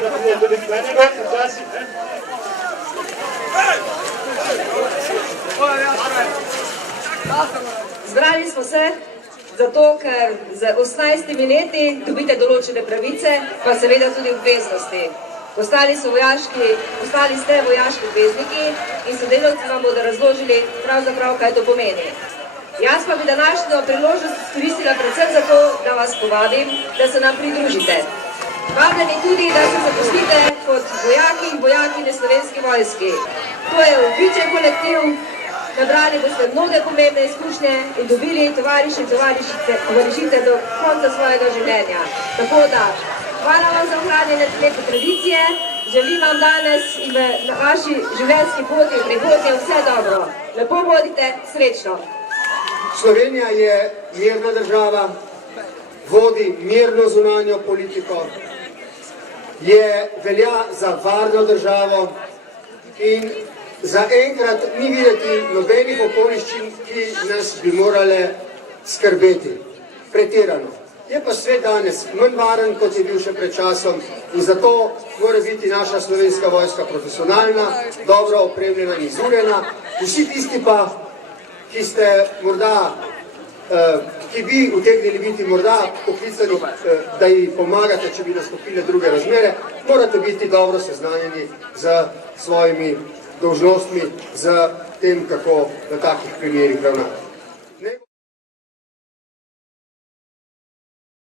da pride tudi k meni gor, včasih, ne? Zbrali smo se zato, ker z 18 leti dobite določene pravice, pa seveda tudi obveznosti. Postali ste vojaški obvezniki in sodelavci vam bodo razložili pravzaprav, kaj to pomeni. Jaz pa bi današnjo priložnost izkoristila predvsem zato, da vas povabim, da se nam pridružite. Vabljeni tudi, da se zaposlite kot vojaki in vojakinje Slovenski vojski. To je odličen kolektiv, nabrali boste mnoge pomembne izkušnje in dobili tovariši in tovarišice do konca svojega življenja. Tako da, hvala vam za ohranjene lepe tradicije, želim vam danes in na vaši življenjski poti v prihodnje vse dobro. Lepo bodite, srečno! Slovenija je mirna država, vodi mirno zunanjo politiko, velja za varno državo in zaenkrat ni videti nobenih okoliščin, ki nas bi morale skrbeti, pretirano. Je pa svet danes manj varen, kot je bil še pred časom in zato mora biti naša Slovenska vojska profesionalna, dobro opremljena in izurjena. Vsi tisti pa, ki ste morda, ki bi utegnili biti morda poklicani, da ji pomagate, če bi nastopile druge razmere, morate biti dobro seznanjeni z svojimi dolžnostmi, z tem, kako v takih primerih ravnati.